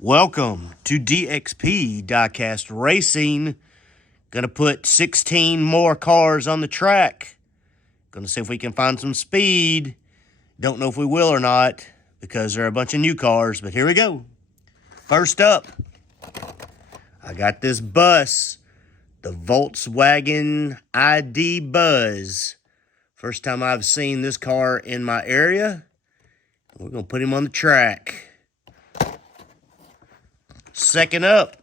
Welcome to DXP Diecast Racing. Gonna put 16 more cars on the track. Gonna see if we can find some speed. Don't know if we will or not because there are a bunch of new cars, but here we go. First up, I got this bus, the Volkswagen ID Buzz. First time I've seen this car in my area. We're gonna put him on the track. Second up,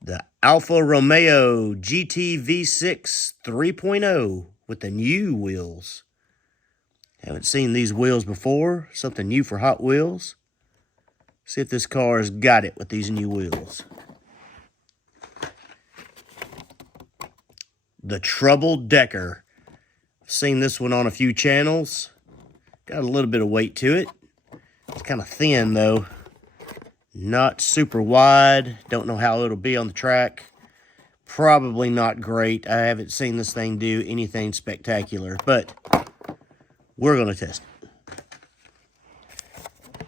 the Alfa Romeo GT V6 3.0 with the new wheels. Haven't seen these wheels before. Something new for Hot Wheels. See if this car has got it with these new wheels. The Trouble Decker. I've seen this one on a few channels. Got a little bit of weight to it. It's kind of thin though. Not super wide. Don't know how it'll be on the track. Probably not great. I haven't seen this thing do anything spectacular, but we're going to test it.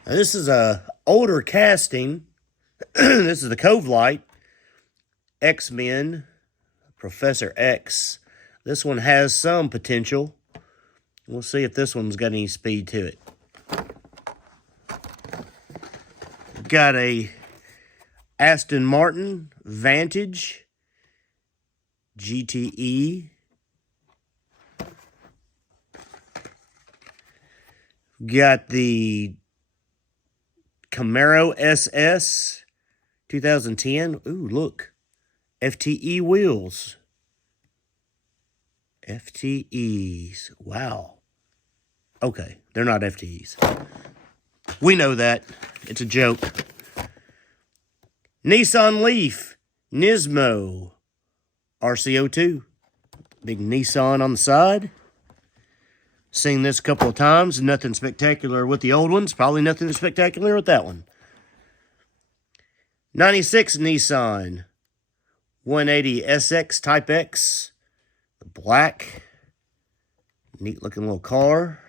Now, this is a older casting. This is the Covelight X-Men Professor X. This one has some potential. We'll see if this one's got any speed to it. Got a Aston Martin Vantage GTE. Got the Camaro SS 2010. Ooh, look. FTE wheels. FTEs. Wow. Okay, they're not FTEs. We know that. It's a joke. Nissan Leaf Nismo RCO2. Big Nissan on the side. Seen this a couple of times. Nothing spectacular with the old ones. Probably nothing spectacular with that one. 96 Nissan 180 SX Type X. Black. Neat looking little car.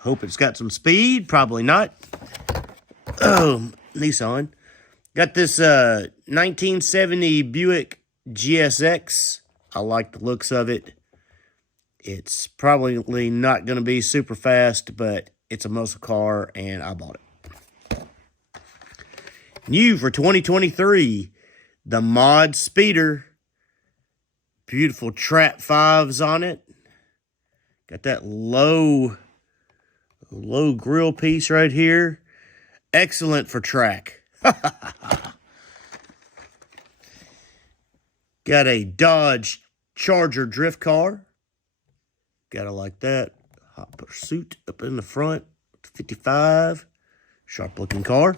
Hope it's got some speed. Probably not. Oh, Nissan. Got this 1970 Buick GSX. I like the looks of it. It's probably not going to be super fast, but it's a muscle car, and I bought it. New for 2023, the Mod Speeder. Beautiful Trap 5s on it. Got that low grill piece right here. Excellent for track. Got a Dodge Charger drift car. Gotta like that. Hot Pursuit up in the front. 55. Sharp looking car.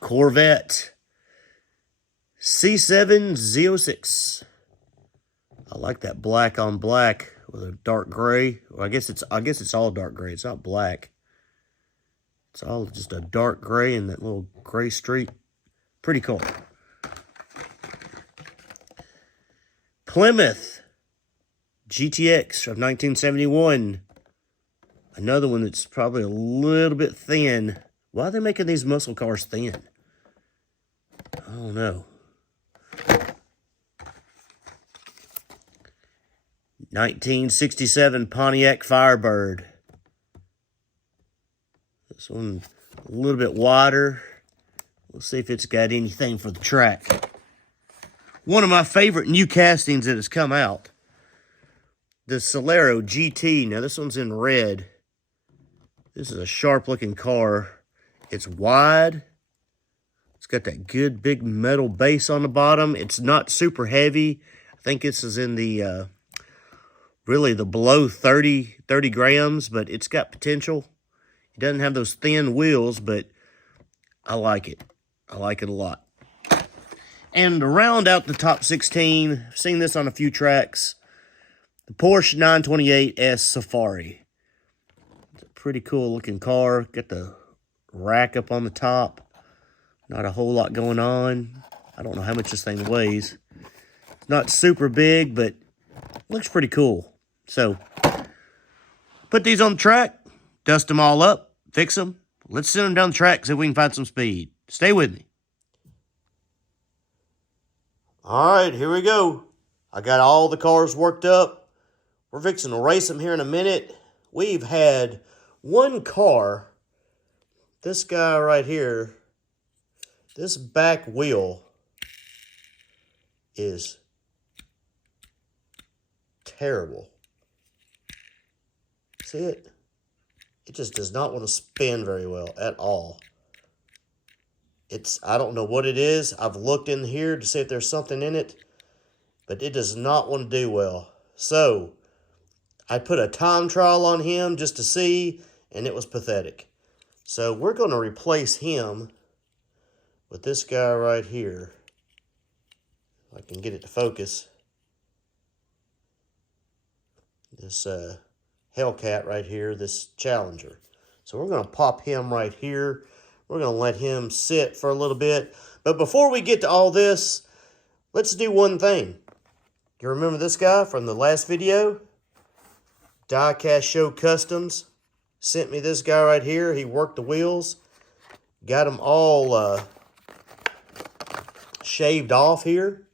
Corvette C7Z06. I like that black on black with a dark gray. Well, I guess it's all dark gray. It's not black. It's all just a dark gray and that little gray streak. Pretty cool. Plymouth GTX of 1971. Another one that's probably a little bit thin. Why are they making these muscle cars thin? I don't know. 1967 Pontiac Firebird. This one a little bit wider. We'll see if it's got anything for the track. One of my favorite new castings that has come out. The Celero GT. Now this one's in red. This is a sharp looking car. It's wide. It's got that good big metal base on the bottom. It's not super heavy. I think this is in the really the below 30 grams, but it's got potential. It doesn't have those thin wheels, but I like it. I like it a lot. And to round out the top 16, I've seen this on a few tracks. The Porsche 928S Safari. It's a pretty cool looking car. Got the rack up on the top. Not a whole lot going on. I don't know how much this thing weighs. It's not super big, but looks pretty cool. So, put these on the track, dust them all up, fix them. Let's send them down the track, see if we can find some speed. Stay with me. All right, here we go. I got all the cars worked up. We're fixing to race them here in a minute. We've had one car, this guy right here, this back wheel is terrible. See it? It just does not want to spin very well at all. I don't know what it is. I've looked in here to see if there's something in it, but it does not want to do well. So I put a time trial on him just to see, and it was pathetic. So we're going to replace him with this guy right here. If I can get it to focus. This Hellcat right here, this Challenger. So we're going to pop him right here. We're going to let him sit for a little bit. But before we get to all this, let's do one thing. You remember this guy from the last video? Diecast Show Customs sent me this guy right here. He worked the wheels. Got them all shaved off here.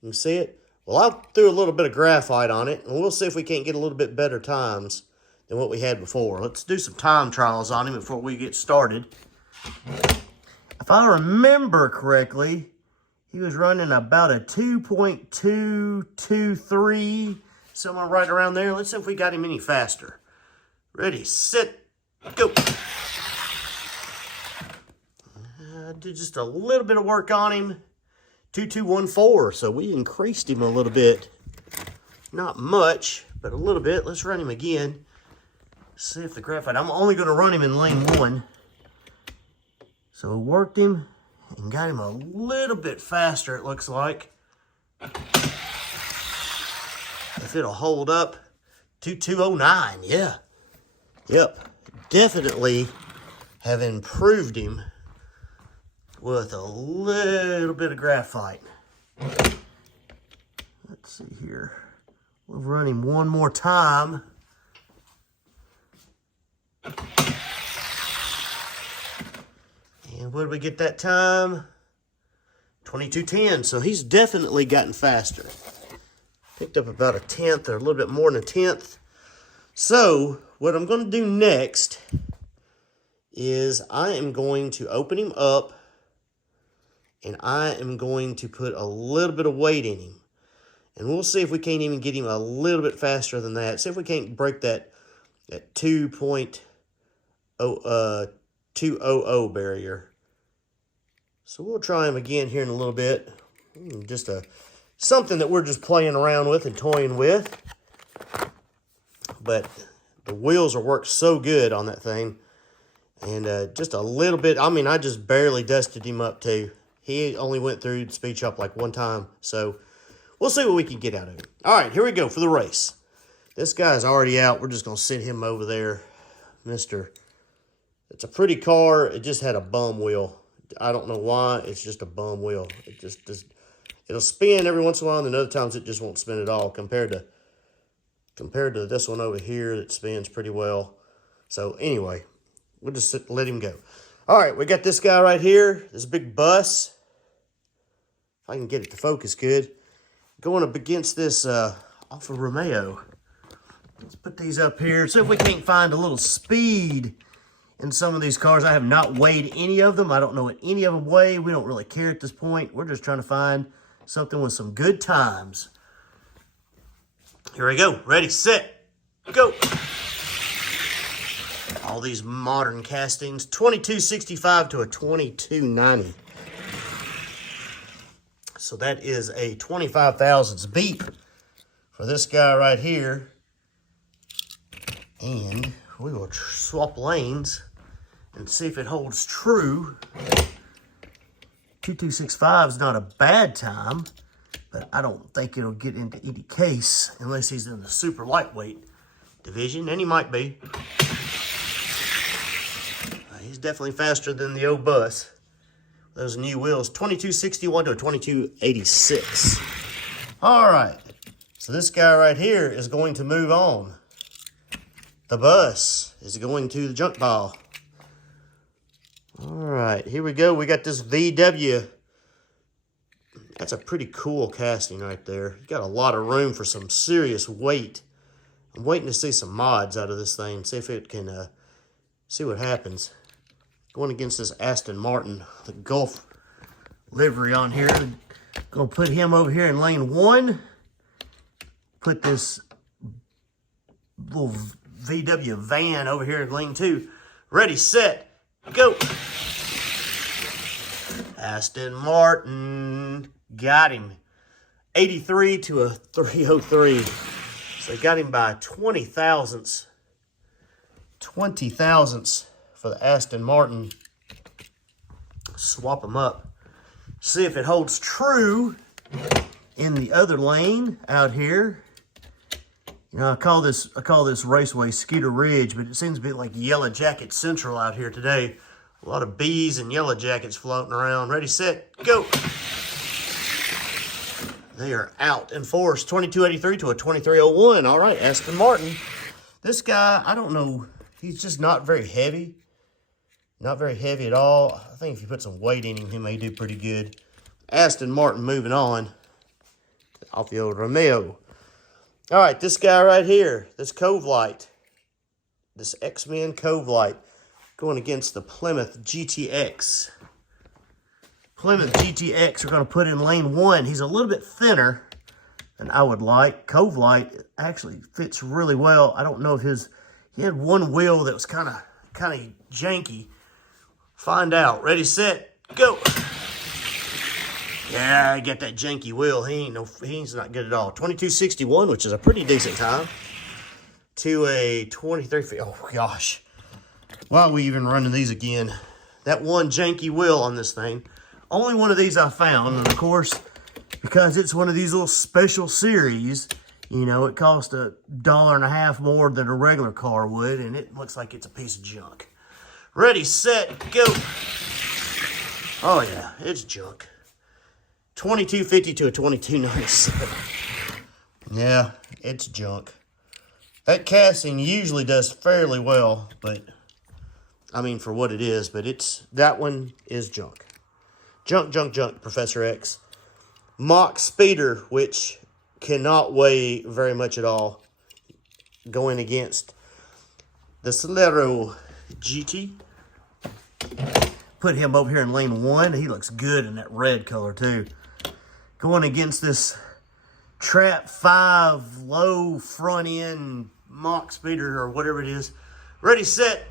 You can see it. Well, I threw a little bit of graphite on it, and we'll see if we can't get a little bit better times than what we had before. Let's do some time trials on him before we get started. If I remember correctly, he was running about a 2.223, somewhere right around there. Let's see if we got him any faster. Ready, set, go. I did just a little bit of work on him. 2214, so we increased him a little bit. Not much, but a little bit. Let's run him again. See if the graphite, I'm only going to run him in lane 1. So we worked him and got him a little bit faster, it looks like. If it'll hold up, 2209, yeah. Yep, definitely have improved him with a little bit of graphite. Let's see here. We'll run him one more time. And what did we get that time? 2210. So he's definitely gotten faster. Picked up about a tenth or a little bit more than a tenth. So what I'm going to do next is I am going to open him up and I am going to put a little bit of weight in him. And we'll see if we can't even get him a little bit faster than that. See if we can't break that 2.200 barrier. So we'll try him again here in a little bit. Just something that we're just playing around with and toying with. But the wheels are worked so good on that thing. And just a little bit, I mean, I just barely dusted him up too. He only went through the speed shop like one time. So we'll see what we can get out of him. All right, here we go for the race. This guy's already out. We're just going to sit him over there. It's a pretty car. It just had a bum wheel. I don't know why. It's just a bum wheel. It'll spin every once in a while, and then other times it just won't spin at all compared to this one over here that spins pretty well. So anyway, we'll just let him go. All right, we got this guy right here, this big bus. If I can get it to focus good. Going up against this Alfa Romeo. Let's put these up here. See if we can't find a little speed in some of these cars. I have not weighed any of them. I don't know what any of them weigh. We don't really care at this point. We're just trying to find something with some good times. Here we go. Ready, set, go. All these modern castings. 2265 to a 2290. So that is a 25 thousandths beep for this guy right here. And we will swap lanes and see if it holds true. 2265 is not a bad time, but I don't think it'll get into any case unless he's in the super lightweight division, and he might be. He's definitely faster than the old bus. Those new wheels, 2261 to a 2286. All right, so this guy right here is going to move on. The bus is going to the junk pile. All right, here we go. We got this VW. That's a pretty cool casting right there. You got a lot of room for some serious weight. I'm waiting to see some mods out of this thing, see if it can, see what happens. Going against this Aston Martin, the Gulf livery on here. Gonna put him over here in lane 1. Put this little VW van over here in lane 2. Ready, set, go. Aston Martin got him. 83 to a 303. So got him by 20 thousandths. 20 thousandths for the Aston Martin. Swap them up. See if it holds true in the other lane out here. You know, I call this raceway Scooter Ridge, but it seems a bit like Yellow Jacket Central out here today. A lot of bees and yellow jackets floating around. Ready, set, go. They are out in force. 2283 to a 2301. All right, Aston Martin. This guy, I don't know. He's just not very heavy. Not very heavy at all. I think if you put some weight in him, he may do pretty good. Aston Martin moving on. Off the old Romeo. All right, this guy right here. This Covelight. This X-Men Covelight. Going against the Plymouth GTX. Plymouth GTX we're going to put in lane 1. He's a little bit thinner than I would like. Covelight actually fits really well. I don't know if he had one wheel that was kind of janky. Find out. Ready, set, go. Yeah, I got that janky wheel. He's not good at all. 2261, which is a pretty decent time. To a 23. Oh gosh. Why are we even running these again? That one janky wheel on this thing. Only one of these I found, and of course, because it's one of these little special series, you know, it cost $1.50 more than a regular car would, and it looks like it's a piece of junk. Ready, set, go. Oh yeah, it's junk. 2250 to a 2297. Yeah, it's junk. That casting usually does fairly well, but I mean for what it is, but that one is junk. Junk, junk, junk, Professor X. Mock Speeder, which cannot weigh very much at all, going against the Celero GT. Put him over here in lane 1. He looks good in that red color too. Going against this Trap 5 low front end Mock Speeder or whatever it is. Ready, set,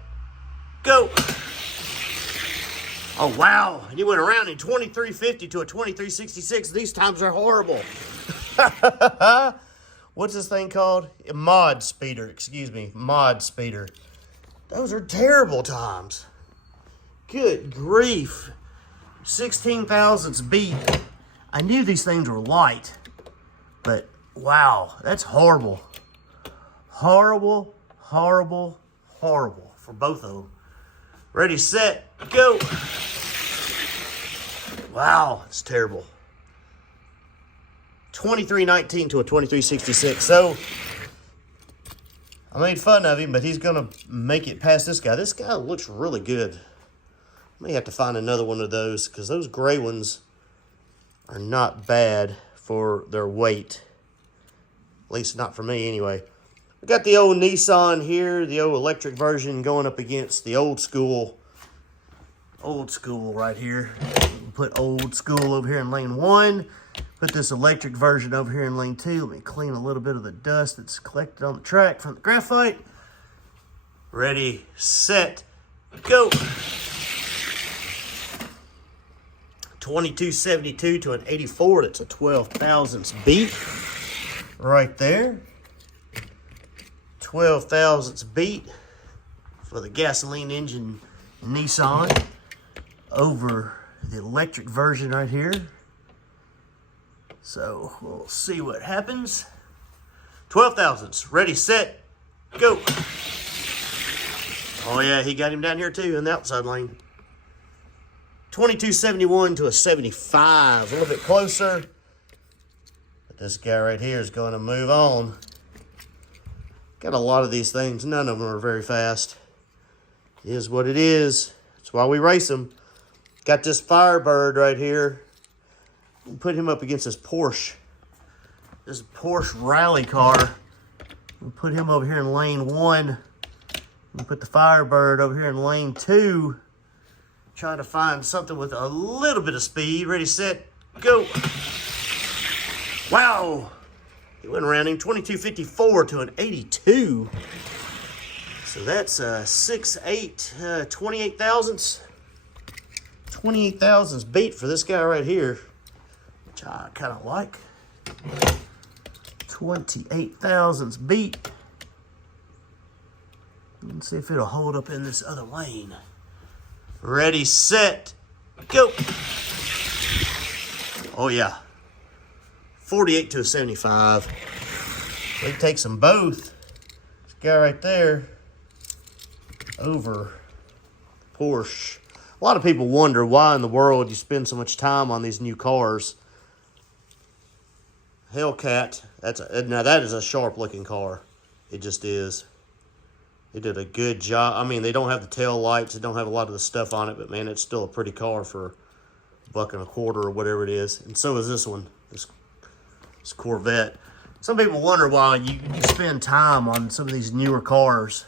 go. Oh, wow. And he went around in 2350 to a 2366. These times are horrible. What's this thing called? A mod speeder. Excuse me. Mod speeder. Those are terrible times. Good grief. 16 thousandths beat. I knew these things were light. But, wow. That's horrible. Horrible, horrible, horrible for both of them. Ready, set, go. Wow, it's terrible. 2319 to a 2366. So, I made fun of him, but he's going to make it past this guy. This guy looks really good. I may have to find another one of those because those gray ones are not bad for their weight. At least not for me anyway. We got the old Nissan here, the old electric version going up against the old school right here. Put old school over here in lane 1. Put this electric version over here in lane 2. Let me clean a little bit of the dust that's collected on the track from the graphite. Ready, set, go. 2272 to an 84. That's a 12 thousandths beat right there. 12 thousandths beat for the gasoline engine Nissan over the electric version right here. So we'll see what happens. 12 thousandths. Ready, set, go. Oh yeah, he got him down here too in the outside lane. 2271 to a 75. A little bit closer. But this guy right here is going to move on. Got a lot of these things. None of them are very fast. It is what it is. That's why we race them. Got this Firebird right here. We'll put him up against this Porsche. This Porsche rally car. We'll put him over here in lane 1. We'll put the Firebird over here in lane 2. Trying to find something with a little bit of speed. Ready, set, go. Wow. He went rounding 22.54 to an 82. So that's 6'8", 28 thousandths. 28 thousandths beat for this guy right here, which I kind of like. 28 thousandths beat. Let's see if it'll hold up in this other lane. Ready, set, go. Oh yeah. 48 to a 75. He takes them both. This guy right there over Porsche. A lot of people wonder why in the world you spend so much time on these new cars. Hellcat, now that is a sharp looking car. It just is. They did a good job. I mean, they don't have the tail lights. They don't have a lot of the stuff on it, but man, it's still a pretty car for $1.25 or whatever it is. And so is this one, this Corvette. Some people wonder why you spend time on some of these newer cars.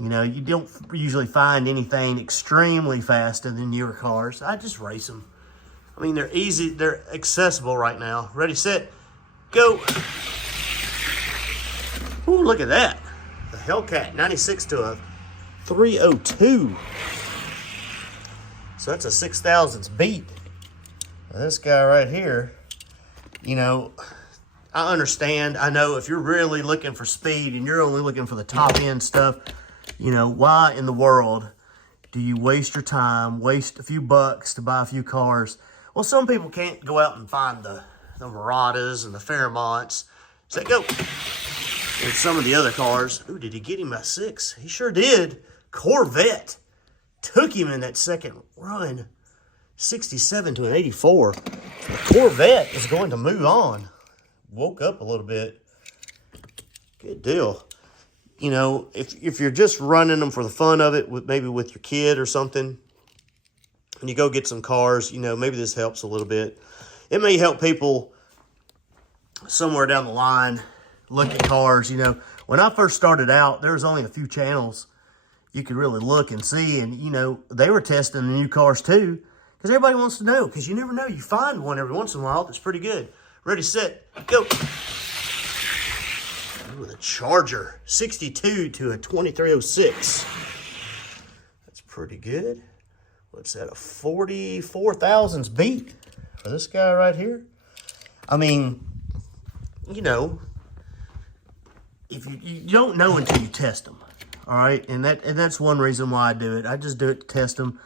You know, you don't usually find anything extremely fast in the newer cars. I just race them. I mean, they're easy. They're accessible right now. Ready, set, go. Ooh, look at that. The Hellcat, 96 to a 302. So that's a 6 thousandths beat. Now this guy right here, you know, I understand. I know if you're really looking for speed and you're only looking for the top end stuff, you know, why in the world do you waste your time, waste a few bucks to buy a few cars? Well, some people can't go out and find the Muratas and the Fairmonts. So go. And some of the other cars. Ooh, did he get him by 6? He sure did. Corvette. Took him in that second run. 67 to an 84. The Corvette is going to move on. Woke up a little bit. Good deal. You know, if you're just running them for the fun of it, maybe with your kid or something, and you go get some cars, you know, maybe this helps a little bit. It may help people somewhere down the line look at cars. You know, when I first started out, there was only a few channels you could really look and see, and, you know, they were testing the new cars too, because everybody wants to know, because you never know. You find one every once in a while that's pretty good. Ready, set, go. Ooh, the Charger, 62 to a 2306. That's pretty good. What's that, a 44 thousandths beat for this guy right here? I mean, you know, if you don't know until you test them, all right? And that's one reason why I do it. I just do it to test them.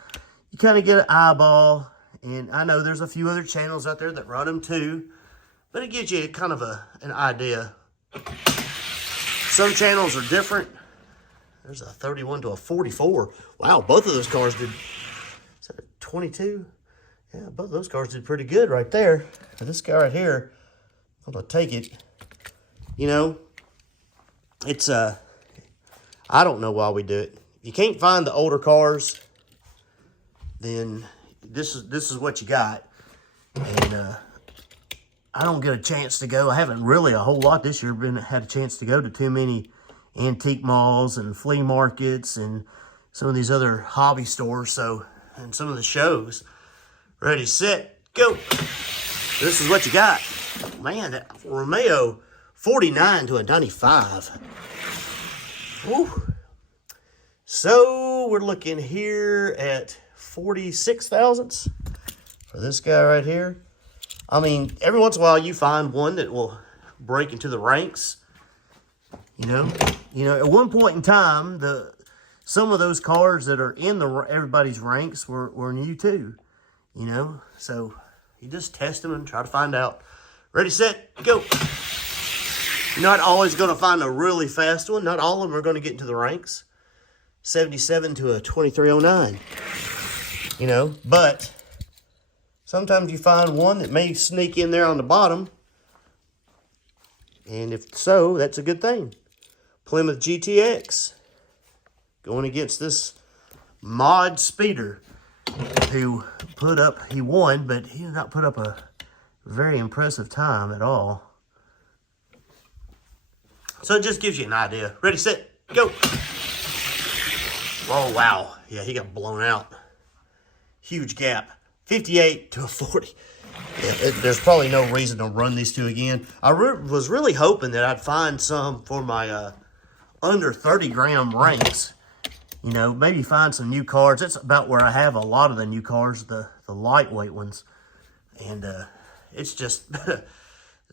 You kind of get an eyeball, and I know there's a few other channels out there that run them too, but it gives you kind of an idea. Some channels are different. There's a 31 to a 44. Wow, both of those cars did. Is that a 22? Yeah, both of those cars did pretty good right there. Now this guy right here, I'm gonna take it. You know, it's I don't know why we do it. If you can't find the older cars, then this is what you got. And I don't get a chance to go. I haven't really a whole lot this year had a chance to go to too many antique malls and flea markets and some of these other hobby stores. So, and some of the shows. Ready, set, go. This is what you got. Man, that Romeo, 49 to a 95. Woo. So we're looking here at 46 thousandths for this guy right here. I mean, every once in a while you find one that will break into the ranks. You know, at one point in time, some of those cars that are in everybody's ranks were new too. You know, so you just test them and try to find out. Ready, set, go. You're not always going to find a really fast one. Not all of them are going to get into the ranks. 77 to a 2309. You know, but sometimes you find one that may sneak in there on the bottom. And if so, that's a good thing. Plymouth GTX going against this Mod Speeder, who he won, but he did not put up a very impressive time at all. So it just gives you an idea. Ready, set, go. Oh, wow. Yeah, he got blown out. Huge gap. 58 to a 40. Yeah, there's probably no reason to run these two again. I was really hoping that I'd find some for my under 30 gram ranks. You know, maybe find some new cards. That's about where I have a lot of the new cards, the lightweight ones. And it's just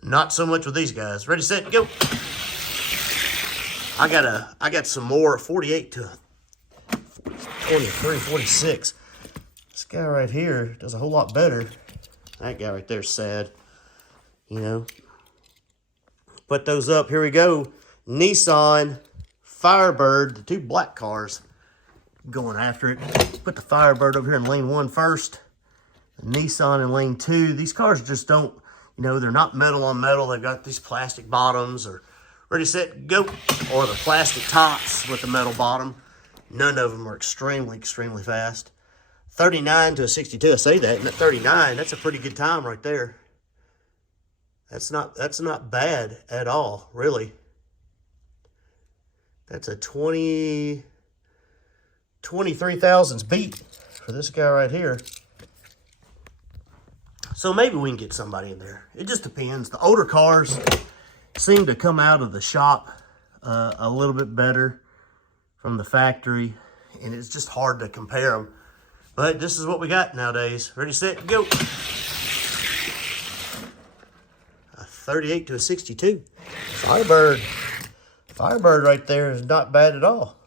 not so much with these guys. Ready, set, go. I got some more 48 to 23, 46. This guy right here does a whole lot better. That guy right there's sad. You know. Put those up. Here we go. Nissan Firebird, the two black cars. Going after it. Put the Firebird over here in lane 1 first. The Nissan in lane 2. These cars just don't, you know, they're not metal on metal. They've got these plastic bottoms, or ready, set, go. Or the plastic tops with the metal bottom. None of them are extremely, extremely fast. 39 to a 62. I say that, and at 39, that's a pretty good time right there. That's not bad at all, really. That's a 23 thousandths beat for this guy right here. So maybe we can get somebody in there. It just depends. The older cars seem to come out of the shop a little bit better from the factory, and it's just hard to compare them. But this is what we got nowadays. Ready, set, go. A 38 to a 62. Firebird. Firebird right there is not bad at all.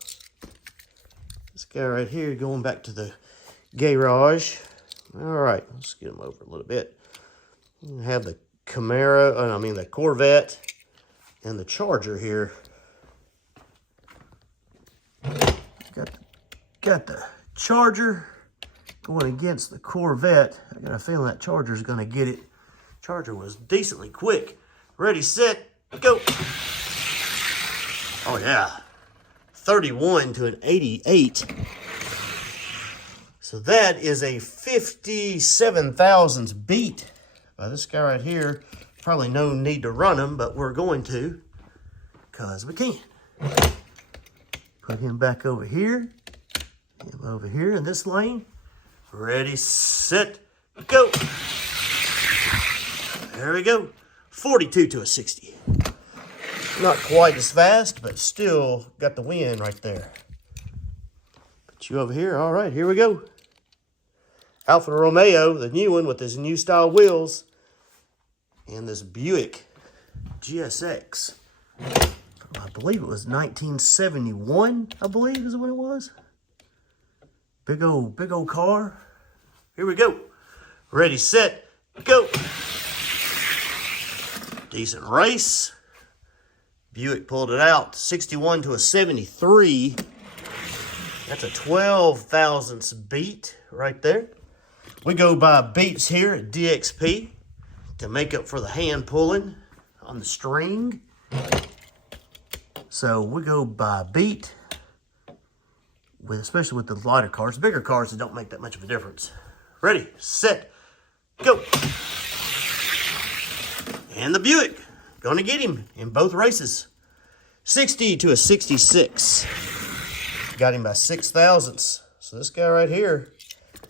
This guy right here going back to the garage. All right, let's get him over a little bit. We have the the Corvette and the Charger here. Got the Charger going against the Corvette. I got a feeling that Charger's going to get it. Charger was decently quick. Ready, set, go. Oh, yeah. 31 to an 88. So that is a 57 thousandths beat by this guy right here. Probably no need to run him, but we're going to because we can. Put him back over here. Him over here in this lane. Ready, set, go. There we go. 42 to a 60. Not quite as fast, but still got the win right there. Put you over here. All right, here we go. Alfa Romeo, the new one with his new style wheels. And this Buick GSX. I believe it was 1971, I believe is what it was. Big old car. Here we go. Ready, set, go. Decent race. Buick pulled it out. 61 to a 73. That's a 12 thousandths beat right there. We go by beats here at DXP to make up for the hand pulling on the string. So we go by beat, especially with the lighter cars. Bigger cars, it don't make that much of a difference. Ready, set, go. And the Buick, gonna get him in both races. 60 to a 66. Got him by 6 thousandths. So this guy right here,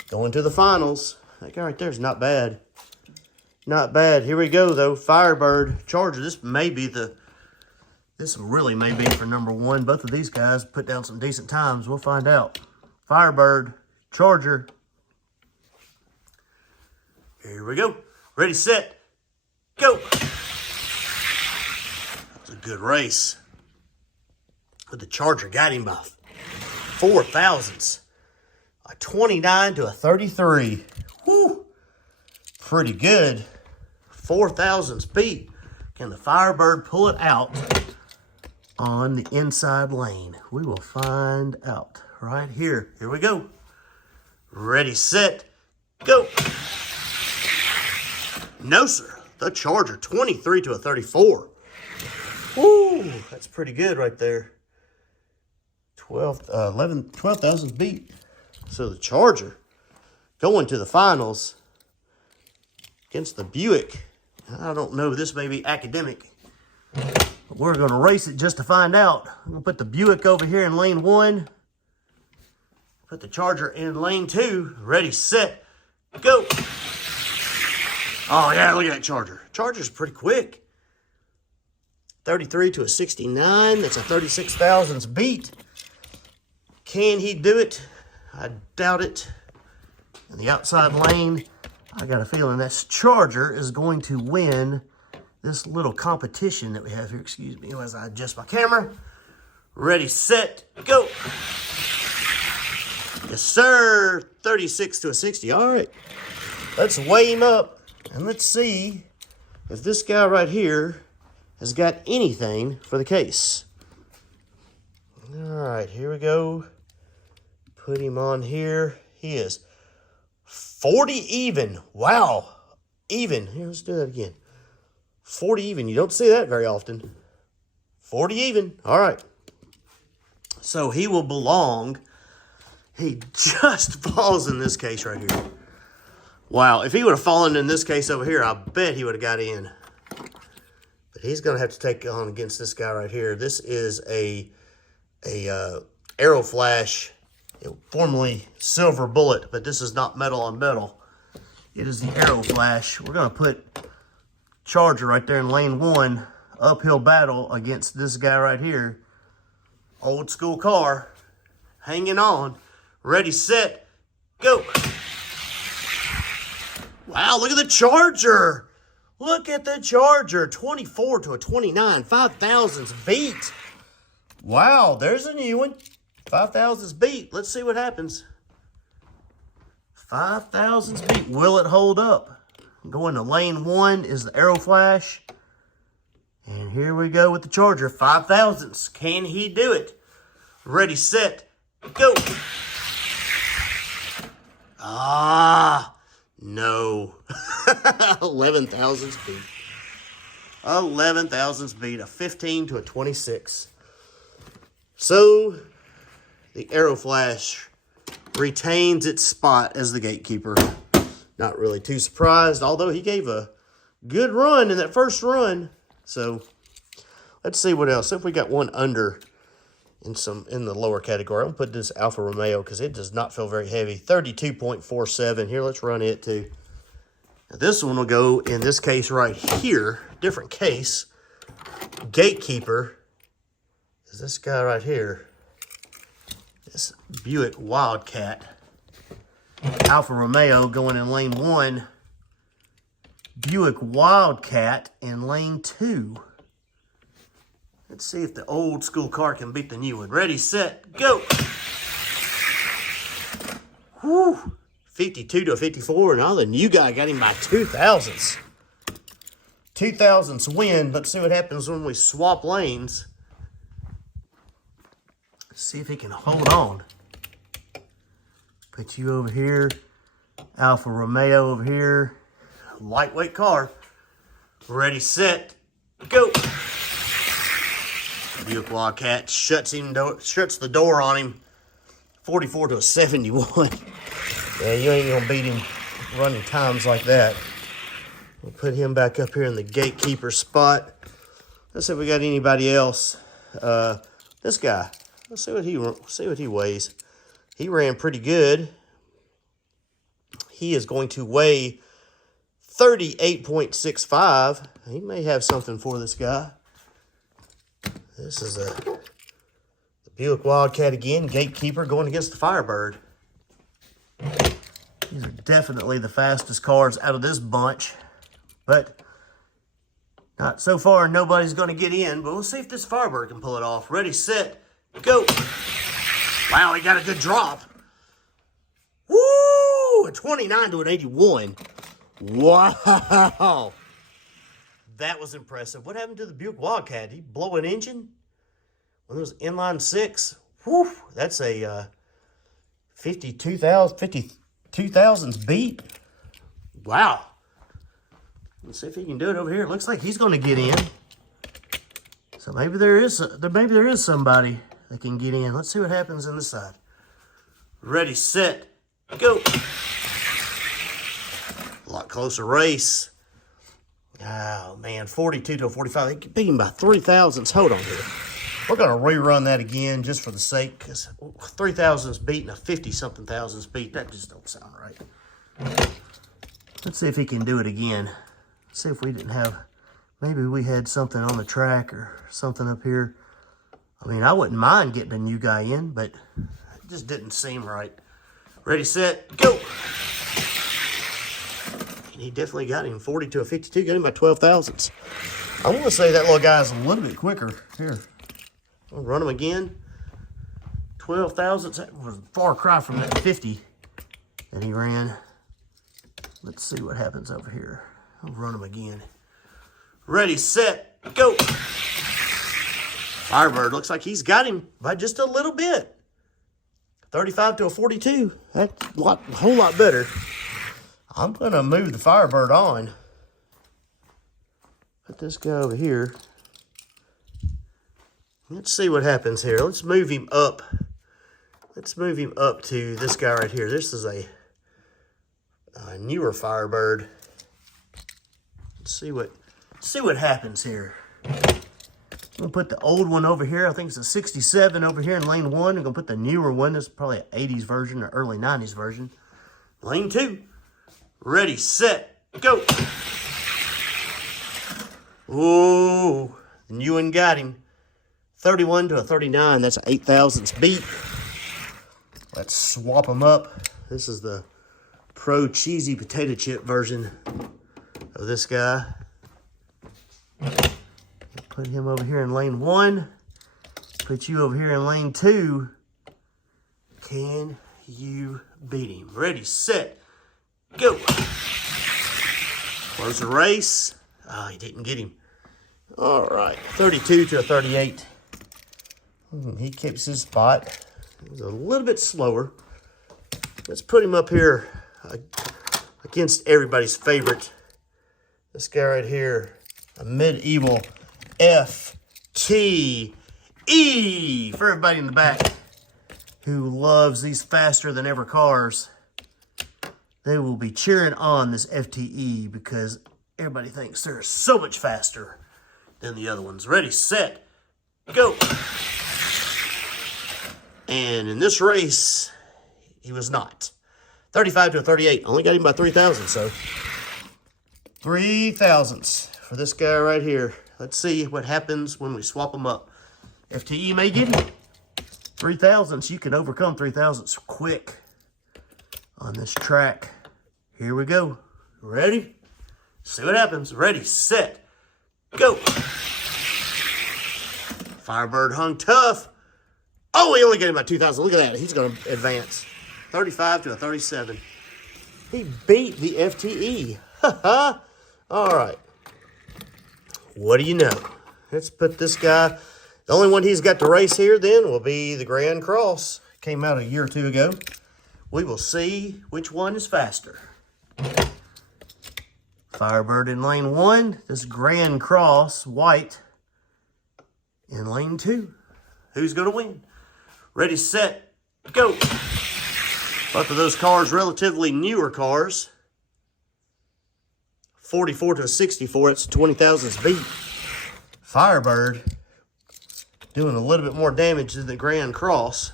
going to the finals. That guy right there is not bad. Not bad. Here we go, though. Firebird, Charger. This really may be for number 1. Both of these guys put down some decent times. We'll find out. Firebird, Charger. Here we go. Ready, set, go. It's a good race. But the Charger got him by 4 thousandths. A 29 to a 33. Whew. Pretty good. 4 thousandths beat. Can the Firebird pull it out on the inside lane? We will find out right here. Here we go. Ready, set, go. No, sir. The Charger, 23 to a 34. Woo, that's pretty good right there. 12 thousandths beat. So the Charger going to the finals against the Buick. I don't know, this may be academic, but we're going to race it just to find out. I'm going to put the Buick over here in lane 1. Put the Charger in lane 2. Ready, set, go. Oh, yeah, look at that Charger. Charger's pretty quick. 33 to a 69. That's a 36 thousandths beat. Can he do it? I doubt it. In the outside lane, I got a feeling this Charger is going to win this little competition that we have here. Excuse me as I adjust my camera. Ready, set, go. Yes, sir. 36 to a 60. All right. Let's weigh him up and let's see if this guy right here has got anything for the case. All right, here we go. Put him on here. He is 40 even. Wow. Even. Here, let's do that again. 40 even. You don't see that very often. 40 even. All right. So he will belong. He just falls in this case right here. Wow. If he would have fallen in this case over here, I bet he would have got in. But he's going to have to take on against this guy right here. This is a Aero Flash, formerly Silver Bullet, but this is not metal on metal. It is the Aero Flash. We're going to put Charger right there in lane 1. Uphill battle against this guy right here. Old school car. Hanging on. Ready, set, go. Wow, look at the Charger. Look at the Charger. 24 to a 29. 5 thousandths beat. Wow, there's a new one. 5 thousandths beat. Let's see what happens. 5 thousandths beat. Will it hold up? Going to lane 1 is the Aero Flash. And here we go with the Charger. 5 thousandths. Can he do it? Ready, set, go. Ah, no. 11 thousandths beat. 11 thousandths beat. A 15 to a 26. So, the Aero Flash retains its spot as the gatekeeper. Not really too surprised, although he gave a good run in that first run. So, let's see what else. If we got one under in the lower category, I'm going to put this Alfa Romeo because it does not feel very heavy. 32.47. Here, let's run it too. Now, this one will go in this case right here. Different case. Gatekeeper is this guy right here. This Buick Wildcat. Alfa Romeo going in lane 1. Buick Wildcat in lane 2. Let's see if the old school car can beat the new one. Ready, set, go. Whew. 52 to 54. Now the new guy got him by 2 thousandths. 2 thousandths win. Let's see what happens when we swap lanes. Let's see if he can hold on. Put you over here. Alfa Romeo over here. Lightweight car. Ready, set, go. Buick Wildcat shuts the door on him. 44 to a 71. Yeah, you ain't gonna beat him running times like that. We'll put him back up here in the gatekeeper spot. Let's see if we got anybody else. This guy. Let's see what he weighs. He ran pretty good. He is going to weigh 38.65. He may have something for this guy. This is the Buick Wildcat again. Gatekeeper going against the Firebird. These are definitely the fastest cars out of this bunch. But not so far. Nobody's going to get in. But we'll see if this Firebird can pull it off. Ready, set, go. Wow, he got a good drop. Woo! A 29 to an 81. Wow. That was impressive. What happened to the Buick Wildcat? Did he blow an engine? When it was inline 6? Whew, that's a 52 thousandths beat. Wow. Let's see if he can do it over here. It looks like he's going to get in. So maybe there is somebody that can get in. Let's see what happens on this side. Ready, set, go. A lot closer race. Oh, man, 42 to 45. They beat him by 3 thousandths. Hold on here. We're going to rerun that again just for the sake, because 3 thousandths beating a 50-something thousandths beat, that just don't sound right. Let's see if he can do it again. See if we didn't have, maybe we had something on the track or something up here. I mean, I wouldn't mind getting a new guy in, but it just didn't seem right. Ready, set, go. And he definitely got him 40 to a 52, got him by 12 thousandths. I want to say that little guy's a little bit quicker. Here, I'll run him again. 12 thousandths, that was a far cry from that 50 that he ran. Let's see what happens over here. I'll run him again. Ready, set, go. Firebird looks like he's got him by just a little bit. 35 to a 42. That's a whole lot better. I'm going to move the Firebird on. Put this guy over here. Let's see what happens here. Let's move him up. Let's move him up to this guy right here. This is a newer Firebird. Let's see what happens here. I'm going to put the old one over here. I think it's a 67 over here in lane 1. I'm going to put the newer one. This is probably an 80s version or early 90s version. Lane 2. Ready, set, go. Ooh, the new one got him. 31 to a 39. That's an 8 thousandths beat. Let's swap them up. This is the Pro Cheesy Potato Chip version of this guy. Put him over here in lane 1. Put you over here in lane 2. Can you beat him? Ready, set, go. Close the race. Oh, he didn't get him. All right, 32 to a 38. He keeps his spot. He was a little bit slower. Let's put him up here against everybody's favorite. This guy right here, a medieval FTE. For everybody in the back who loves these faster than ever cars, they will be cheering on this FTE because everybody thinks they're so much faster than the other ones. Ready, set, go. And in this race, he was not. 35 to a 38. Only got him by 3 thousandths, so 3 thousandths for this guy right here. Let's see what happens when we swap them up. FTE may get him 3 thousandths. You can overcome 3 thousandths quick on this track. Here we go. Ready? See what happens. Ready, set, go. Firebird hung tough. Oh, he only got him by 2 thousandths. Look at that. He's going to advance. 35 to a 37. He beat the FTE. All right. What do you know? Let's put this guy. The only one he's got to race here then will be the Grand Cross. Came out a year or two ago. We will see which one is faster. Firebird in lane 1. This Grand Cross white in lane 2. Who's going to win? Ready, set, go. Both of those cars relatively newer cars. 44 to a 64. It's 20 thousandths beat. Firebird doing a little bit more damage than the Grand Cross.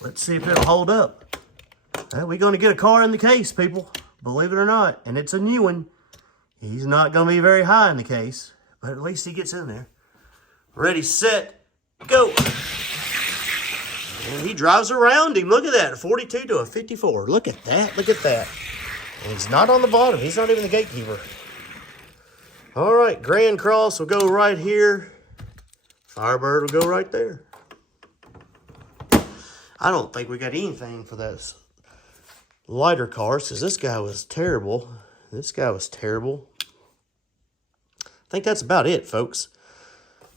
Let's see if it'll hold up. We're going to get a car in the case, people. Believe it or not. And it's a new one. He's not going to be very high in the case. But at least he gets in there. Ready, set, go. And he drives around him. Look at that. 42 to a 54. Look at that. Look at that. And he's not on the bottom. He's not even the gatekeeper. All right. Grand Cross will go right here. Firebird will go right there. I don't think we got anything for those lighter cars because this guy was terrible. This guy was terrible. I think that's about it, folks.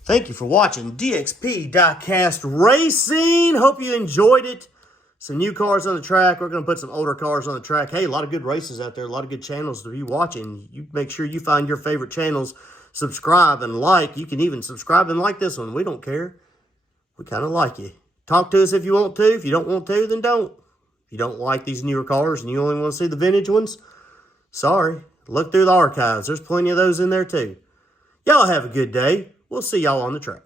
Thank you for watching DXP Diecast Racing. Hope you enjoyed it. Some new cars on the track. We're going to put some older cars on the track. Hey, a lot of good races out there. A lot of good channels to be watching. You make sure you find your favorite channels. Subscribe and like. You can even subscribe and like this one. We don't care. We kind of like you. Talk to us if you want to. If you don't want to, then don't. If you don't like these newer cars and you only want to see the vintage ones, sorry. Look through the archives. There's plenty of those in there too. Y'all have a good day. We'll see y'all on the track.